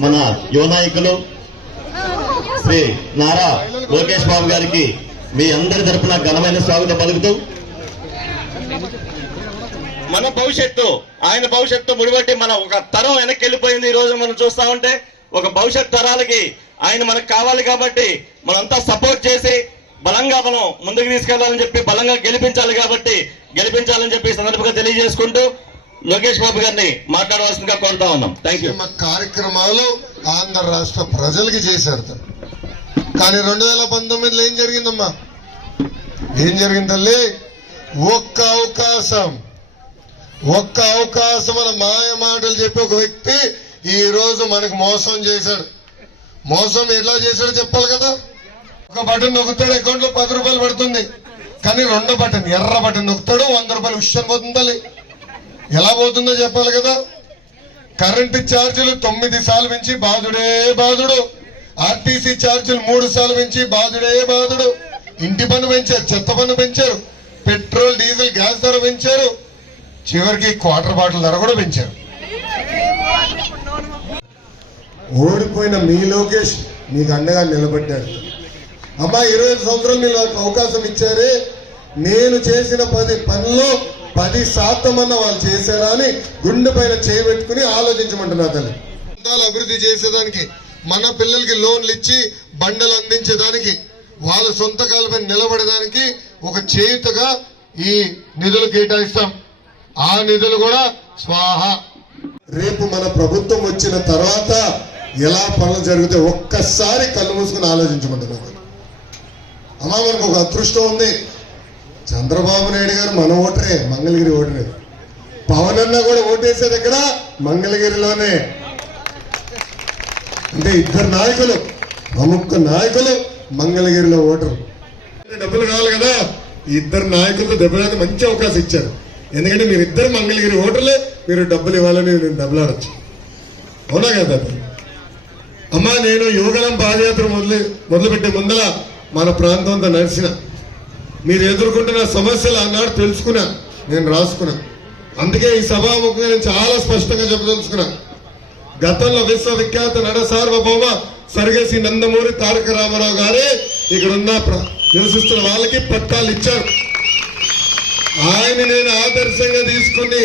మన యువ నాయకులు శ్రీ నారా లోకేష్ బాబు గారికి మీ అందరి తరఫున ఘనమైన స్వాగతం పలుకుతూ మన భవిష్యత్తు ఆయన భవిష్యత్తు ముడిబట్టి మన ఒక తరం వెనక్కి వెళ్ళిపోయింది ఈ రోజు మనం చూస్తా ఉంటే ఒక భవిష్యత్ తరాలకి ఆయన మనకు కావాలి కాబట్టి మనంతా సపోర్ట్ చేసి బలంగా మనం ముందుకు తీసుకెళ్ళాలని చెప్పి బలంగా గెలిపించాలి కాబట్టి గెలిపించాలని చెప్పి సందర్భంగా తెలియజేసుకుంటూ లోకేష్ బాబు గారిని మాట్లాడవలసిందిగా కోరుతా ఉన్నాం. థ్యాంక్ యూ కార్యక్రమాలు ఆంధ్ర రాష్ట్ర ప్రజలకి చేశారు కానీ రెండు వేల పంతొమ్మిదిలో ఏం జరిగిందమ్మా? ఏం జరిగింది తల్లి? ఒక్క అవకాశం ఒక్క అవకాశం అని మాయ మాటలు చెప్పి ఒక వ్యక్తి ఈ రోజు మనకు మోసం చేశాడు. మోసం ఎట్లా చేశాడో చెప్పాలి కదా? ఒక బటన్ నొక్కుతాడు అకౌంట్లో పది రూపాయలు పడుతుంది. కానీ రెండో బటన్ ఎర్ర బటన్ నొక్కుతాడు వంద రూపాయలు విషయం పోతుంది తల్లి. ఎలా పోతుందో చెప్పాలి కదా? కరెంటు ఛార్జీలు తొమ్మిది సార్లు పెంచి బాధుడే బాధుడు. ఆర్టీసీ ఛార్జీలు మూడు సార్లు పెంచి బాధుడే బాధుడు. ఇంటి పన్ను పెంచారు చెత్త పన్ను పెంచారు పెట్రోల్ డీజిల్ గ్యాస్ ధర పెంచారు. చివరికి క్వార్టర్ బాటిల్ ధర కూడా పెంచారు. ఓడిపోయిన మీ లోకేష్ మీకు అండగా నిలబడ్డాడు. అమ్మా ఇరవై ఐదు సంవత్సరాలు మీరు అవకాశం ఇచ్చారే. నేను చేసిన పది పనులు పది శాతం అన్న వాళ్ళు చేశారా అని గుండె పైన చేయబెట్టుకుని ఆలోచించమంటున్నా తల్లి. అభివృద్ధి చేసేదానికి మన పిల్లలకి లోన్లు ఇచ్చి బండలు అందించేదానికి వాళ్ళ సొంత కాలపై నిలబడడానికి ఒక చేయుతగా ఈ నిధులు కేటాయిస్తాం. ఆ నిధులు కూడా స్వాహ. రేపు మన ప్రభుత్వం వచ్చిన తర్వాత ఎలా పనులు జరిగితే ఒక్కసారి కళ్ళు మూసుకుని ఆలోచించమంటున్నాను అమ్మా మనకు ఒక అదృష్టం ఉంది. చంద్రబాబు నాయుడు గారు మన ఓటరే మంగళగిరి ఓటరే. పవన్ అన్న కూడా ఓటేసేది ఎక్కడ మంగళగిరిలోనే. అంటే ఇద్దరు నాయకులు ప్రముఖ నాయకులు మంగళగిరిలో ఓటరు. డబ్బులు కావాలి కదా ఇద్దరు నాయకులతో దెబ్బలాడి మంచి అవకాశం ఇచ్చారు. ఎందుకంటే మీరు ఇద్దరు మంగళగిరి ఓటర్లే మీరు డబ్బులు ఇవ్వాలని నేను దెబ్బలాడచ్చు. అవునా కదా అమ్మా నేను యువగలం పాదయాత్ర మొదలు మొదలుపెట్టే ముందల మన ప్రాంతం అంతా నడిచిన మీరు ఎదుర్కొంటున్న సమస్యలు ఆనాడు తెలుసుకున్నా నేను రాసుకున్నా. అందుకే ఈ సభాముఖంగా నేను చాలా స్పష్టంగా చెప్పదలుచుకున్నా. గతంలో విశ్వవిఖ్యాత నడ సార్వభౌమ సరిగేసి నందమూరి తారక రామారావు గారే ఇక్కడున్న ప్ర- నివసిస్తున్న వాళ్ళకి పట్టాలు ఇచ్చారు. ఆయన నేను ఆదర్శంగా తీసుకుని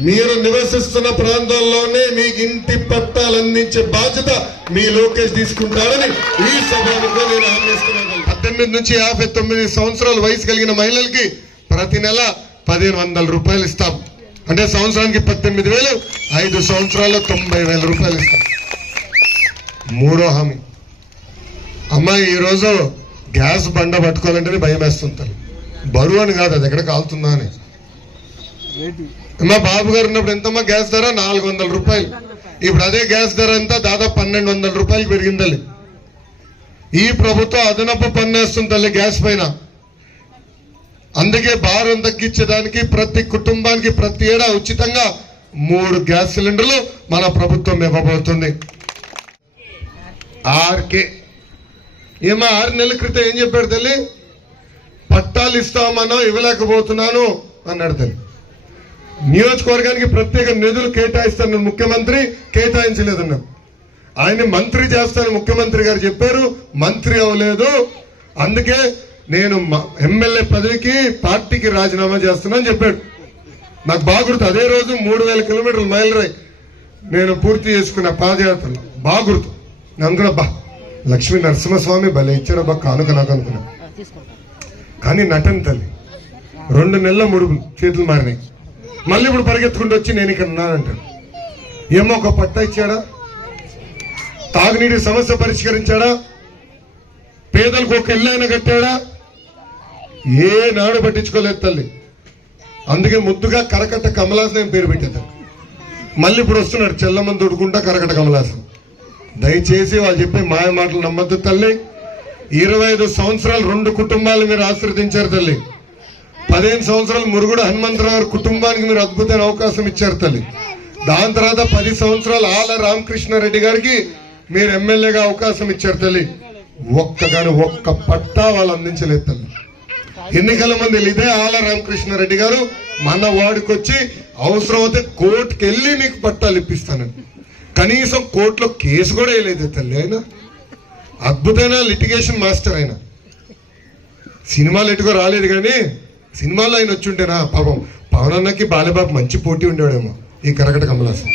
మీరు నివసిస్తున్న ప్రాంతాల్లోనే మీకు ఇంటి పట్టాలు అందించే బాధ్యత మీ లోకేష్ తీసుకుంటారని ఈ సభలో నేను హామీ పద్దెనిమిది నుంచి యాభై తొమ్మిది సంవత్సరాల వయసు కలిగిన మహిళలకి ప్రతి నెల పదిహేను వందల రూపాయలు ఇస్తాం. అంటే సంవత్సరానికి పద్దెనిమిది వేలు ఐదు సంవత్సరాల్లో తొంభై వేల రూపాయలు ఇస్తాం. మూడో హామీ. అమ్మాయి ఈరోజు గ్యాస్ బండ పట్టుకోవాలంటేనే భయం వేస్తుంటారు. బరువు అని కాదు అది ఎక్కడ కాలుతుందా అని. మా బాబు గారు ఉన్నప్పుడు ఎంతమ్మా గ్యాస్ ధర? నాలుగు వందల రూపాయలు. ఇప్పుడు అదే గ్యాస్ ధర అంతా దాదాపు పన్నెండు వందల రూపాయలు పెరిగిందండి ఈ ప్రభుత్వం అదనపు పన్నేస్తుంది తల్లి గ్యాస్ పైన. అందుకే భారం తగ్గించడానికి ప్రతి కుటుంబానికి ప్రతి ఏడా ఉచితంగా మూడు గ్యాస్ సిలిండర్లు మన ప్రభుత్వం ఇవ్వబోతుంది. ఆర్కే. ఏమో ఆరు నెలల క్రితం ఏం చెప్పాడు తల్లి? పట్టాలు ఇస్తామన్నా ఇవ్వలేకపోతున్నాను అన్నాడు తల్లి. నియోజకవర్గానికి ప్రత్యేక నిధులు కేటాయిస్తాను ముఖ్యమంత్రి కేటాయించలేదన్నాం ఆయన మంత్రి చేస్తాను ముఖ్యమంత్రి గారు చెప్పారు. మంత్రి అవ్వలేదు. అందుకే నేను మ- ఎమ్మెల్యే పదవికి పార్టీకి రాజీనామా చేస్తున్నాను అని చెప్పాడు. నాకు బాగుర్తు. అదే రోజు మూడు వేల కిలోమీటర్ల మైలురాయి. నేను పూర్తి చేసుకున్న పాదయాత్రలు. బాగుర్తు. అందులో నేను బా లక్ష్మీ నరసింహస్వామి భలే ఇచ్చాడబ్బా కానుక నాకు అనుకున్నా. కానీ నటన తల్లి రెండు నెలల మూడు చేతులు మారినాయి. మళ్ళీ ఇప్పుడు పరిగెత్తుకుంటూ వచ్చి నేను ఇక్కడ ఉన్నానంటాడు. ఏమో ఒక పట్ట ఇచ్చాడా? తాగునీటి సమస్య పరిష్కరించాడా? పేదలకు ఒక ఇల్లైనా కట్టాడా? ఏ నాడు పట్టించుకోలేదు తల్లి. అందుకే ముద్దుగా కరకట్ట కమలాసన్ అని పేరు పెట్టేది మళ్ళీ ఇప్పుడు వస్తున్నాడు చెల్లమ్మని తొడుకుంటా కరకట కమలాసం. దయచేసి వాళ్ళు చెప్పే మాయ మాటలు నమ్మద్దు తల్లి. ఇరవై ఐదు సంవత్సరాలు రెండు కుటుంబాలు మీరు ఆశ్రదించారు తల్లి. పదిహేను సంవత్సరాలు మురుగుడు హనుమంతరావు కుటుంబానికి మీరు అద్భుతమైన అవకాశం ఇచ్చారు తల్లి. దాని తర్వాత పది సంవత్సరాలు ఆల రామకృష్ణారెడ్డి గారికి మీరు ఎమ్మెల్యేగా అవకాశం ఇచ్చారు తల్లి. ఒక్కగాని ఒక్క పట్టా వాళ్ళు అందించలేదు తల్లి. ఎన్నికల మంది ఇదే ఆల రామకృష్ణారెడ్డి గారు మన వాడికి వచ్చి అవసరం అయితే కోర్టుకి వెళ్ళి నీకు పట్టాలు ఇప్పిస్తానని. కనీసం కోర్టులో కేసు కూడా వేయలేదు తల్లి ఆయన. అద్భుతమైన లిటిగేషన్ మాస్టర్ ఆయన. సినిమాలు ఎటుకో రాలేదు కానీ సినిమాలో ఆయన వచ్చి ఉంటేనా? పాపం పవన్ అన్నకి బాలబాబు మంచి పోటీ ఉండేవాడేమో ఈ కరకట కమలాసం